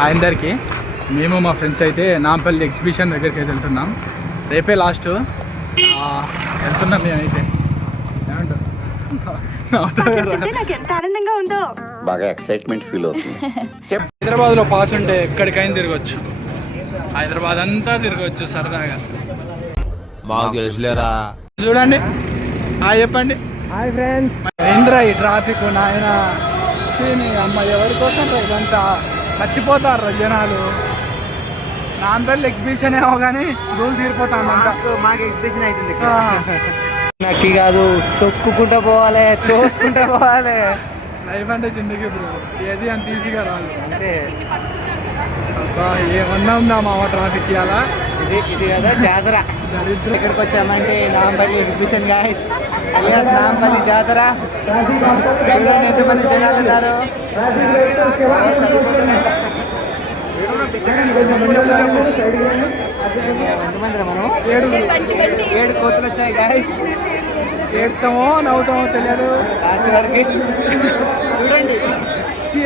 అందరికీ మేము మా ఫ్రెండ్స్ అయితే నాంపల్లి ఎగ్జిబిషన్ దగ్గరికి అయితే వెళ్తున్నాం. రేపే లాస్ట్ వెళ్తున్నాం మేమైతే. బాగా ఎక్సైట్మెంట్ ఫీల్ అవుతుంది. హైదరాబాద్లో పాస్ ఉంటే ఎక్కడికైనా తిరగచ్చు. హైదరాబాద్ అంతా తిరగచ్చు సరదాగా. చూడండి చెప్పండి. Hi friends. ఏంద్రా ఈ ట్రాఫిక్ నాయన అమ్మ, ఎవరి కోసం ఇదంతా మర్చిపోతారు జనాలు. నాంపల్లి ఎగ్జిబిషన్ ఏమో కానీ దూలు తీరిపోతాం. మాకు ఎగ్జిబిషన్ అవుతుంది. నక్కి కాదు, తొక్కుకుంటూ పోవాలి, తోసుకుంటూ పోవాలి. లైఫ్ అంటే జిందగీ బ్రో, ఏది అంత ఈజీగా రాదు. అంటే అబ్బా ఏమన్నా ఉందా మామ ట్రాఫిక్ ఇవ్వాలా. ఇది కదా జాతర. దరిద్రం. ఇక్కడికి వచ్చామంటే Nampally exhibition guys, alias Nampally జాతర. చూడండి ఎంతమంది జనాలు ఉన్నారు. ఎంతమంది మనం 7 కోతులు వచ్చాయి గాయస్. ఏడుతామో నవ్వుతామో తెలియదు. లాస్ట్ వరకు చూడండి.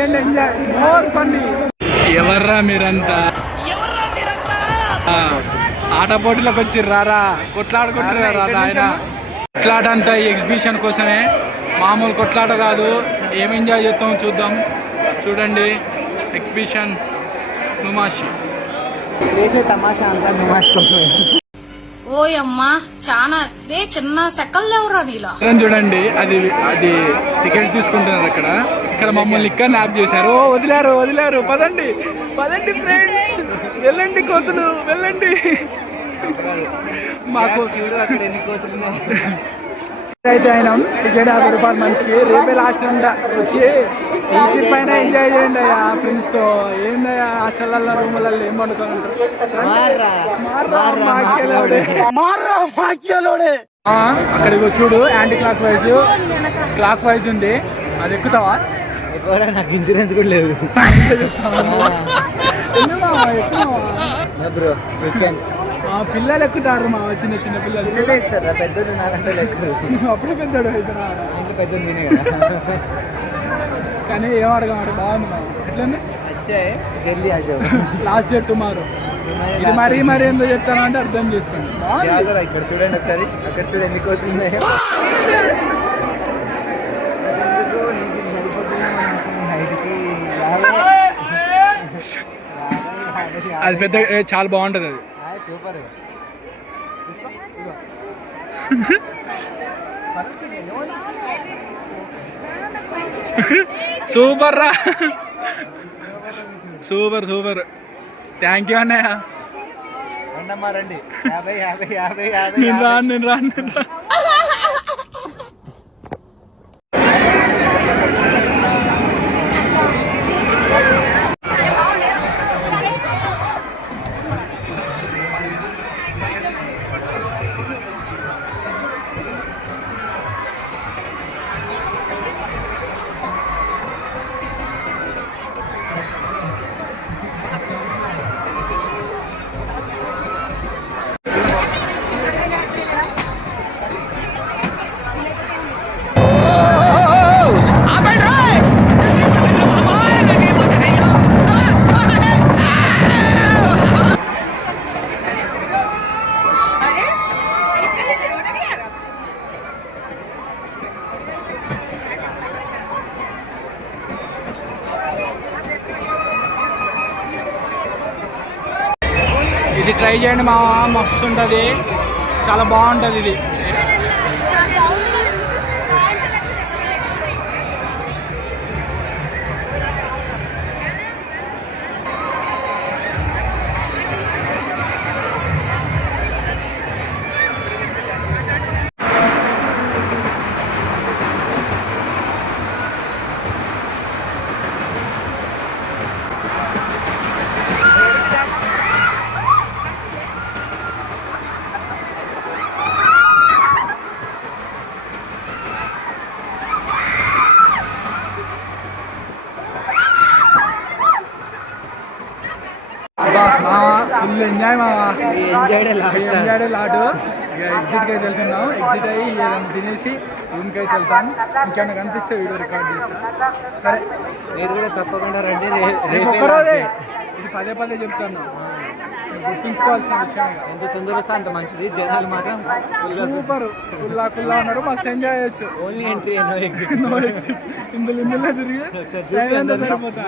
Enjoy more funny. ఎవర్రా మీరంతా ఆట పోటీలోకి వచ్చి రారా, కొట్లాడుకుంటారా ఆయన. కొట్లాట అంతా ఈ ఎగ్జిబిషన్ కోసమే, మామూలు కొట్లాట కాదు. ఏం ఎంజాయ్ చేస్తాం చూద్దాం. చూడండి ఎగ్జిబిషన్ నుమాషి చేసే తమాషా అంతా నుమాష్ కోసమే. ఓయమ్మా చాలా రే చిన్న సెకల్ లేవురా నీలో. చూడండి అది టికెట్స్ తీసుకుంటున్నారు అక్కడ. ఇక్కడ మమ్మల్ని ఇక్కడ న్యాప్ చేశారు. వదిలారు. పదండి ఫ్రెండ్స్, వెళ్ళండి కోతులు వెళ్ళండి. మాకు చూడు అక్కడ ఎన్ని కోతులు ఉన్నాయి. అయితే అయినా టికెట్ 50 రూపాయలు మనిషికి. రేపే లాస్ట్ అంట. వచ్చి ఈ పైన ఎంజాయ్ చేయండి అయ్యా ఫ్రెండ్స్తో. ఏందయ్యా హాస్టల్లో రూములలో ఏం పండుకుంటారు. అక్కడికి చూడు, యాంటీ క్లాక్ వైజ్ ఉంది. అది ఎక్కుతావా? నాకు ఇన్సూరెన్స్ కూడా లేదు బ్రో. పిల్లలు ఎక్కుతారు మా చిన్న పిల్లలు. పెద్దలు నాకంటే ఎక్కువ. అప్పుడే పెద్దడు అవుతున్నా. ఇంకా పెద్దలు నేనే కదా. కానీ ఏం అడగమాట బాగుంది మా. ఎట్లండి ఢిల్లీ లాస్ట్ డేట్ టుమారో. ఇది మరీ ఎందుకు చెప్తాను అంటే అర్థం చేసుకోండి. ఇక్కడ చూడండి ఒకసారి, అక్కడ చూడండి ఎన్ని కోతులు ఉన్నాయి. అది పెద్ద చాలా బాగుంటుంది. అది సూపర్. సూపర్ రా, సూపర్. థ్యాంక్ యూ అన్నయ్య. రండి 50 నేను రాను. ఇది ట్రై చేయండి మా, మస్తు ఉంటుంది, చాలా బాగుంటుంది ఇది. ఫుల్ ఎంజాయ్ మావా. Enjoy lot. ఎగ్జిట్కి అయితే వెళ్తున్నాం. ఎగ్జిట్ అయ్యి తినేసి రూమ్కి అయితే వెళ్తాం. ఇంకేమైనా కనిపిస్తే వీడియో రికార్డ్ చేస్తాం. సరే మీరు కూడా తప్పకుండా రండి. ఒక్కరోజే ఇది పదే పదే చెప్తాను, గుర్తుంచుకోవాల్సిన విషయం. ఎంత తొందరగా వస్తే అంత మంచిది. జనాలు మాత్రం సూపర్ కుల్లా ఉన్నారు, మస్తు ఎంజాయ్ చేయొచ్చు. Only entry no exit. No exit. ఇందులో తిరిగి సరిపోతా.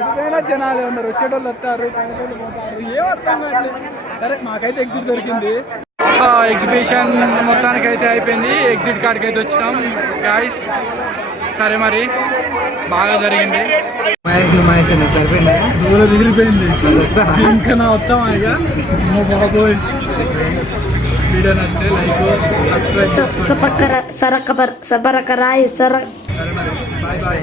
ఎప్పుడైనా జనాలు ఉన్నారు, వచ్చేటోళ్ళు వస్తారు, పోయేటోళ్ళు పోతారు, ఏం అర్థం కావట్లేదు. సరే మాకైతే ఎగ్జిట్ దొరికింది. ఎగ్జిబిషన్ మొత్తానికి అయితే అయిపోయింది, ఎగ్జిట్ కాడికి అయితే వచ్చినాం గాయ్స్. సరే మరి బాగా జరిగింది. మహేష్ అన్న సరిపోయిందా? దూరం ఎగిరిపోయింది. ఇంకా నా వస్తామా ఇక బాబోయ్. వీడియో నచ్చితే like, subscribe. Sa pagkara, sa rakaraay, sa సరే మరి బాయ్ బాయ్.